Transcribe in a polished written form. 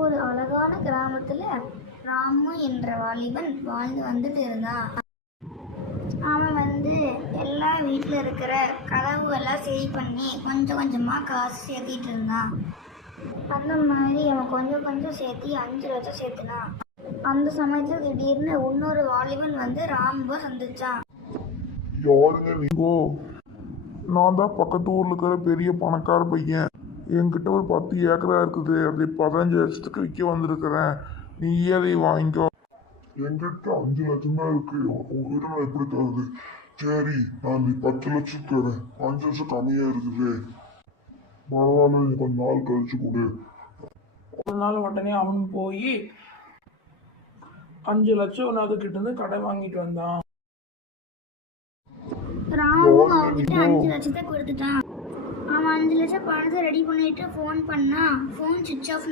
ஒரு அழகான கிராமத்துல ராமு என்ற வாலிபன் வாழ்ந்து வந்துட்டு இருந்தான். அவன் எல்லா வீட்டில் இருக்கிற கதவு எல்லாம் சரி பண்ணி கொஞ்சம் கொஞ்சமாக காசு சேர்த்திட்டு இருந்தான். அந்த மாதிரி அவன் கொஞ்சம் கொஞ்சம் சேர்த்தி 5 லட்சம் சேர்த்துனான். அந்த சமயத்தில் திடீர்னு இன்னொரு வாலிபன் ராமுவை சந்திச்சான். யாருங்க நீங்கோ? நான் தான் பக்கத்து ஊர்ல இருக்கிற பெரிய பணக்கார பையன். என்கிட்ட ஒரு 10 ஏக்கரா இருக்குது. அப்படி 15 லட்சத்துக்கு விற்க வந்திருக்கிறேன். நீ அதை வாங்கிக்கோ. என்கிட்ட 5 லட்சம் தான் இருக்கு. உங்ககிட்ட நான் எப்படி தருது? சரி, நான் 10 லட்சம் தரேன். 5 லட்சம் கம்மியா இருக்குது. பரவாயில்ல, நீ கொஞ்ச நாள் கழிச்சு கொடு. ஒரு நாள் உடனே அவன் போய் 5 லட்சம் அதுகிட்ட இருந்து கடை வாங்கிட்டு வந்தான். ராமும் அவன்கிட்ட 5 லட்சத்தை கொடுத்துட்டான். அவன் 5 லட்சம் பணத்தை ரெடி பண்ணிட்டு ஃபோன் பண்ணா. ஃபோன் சுவிட்ச் ஆஃப்.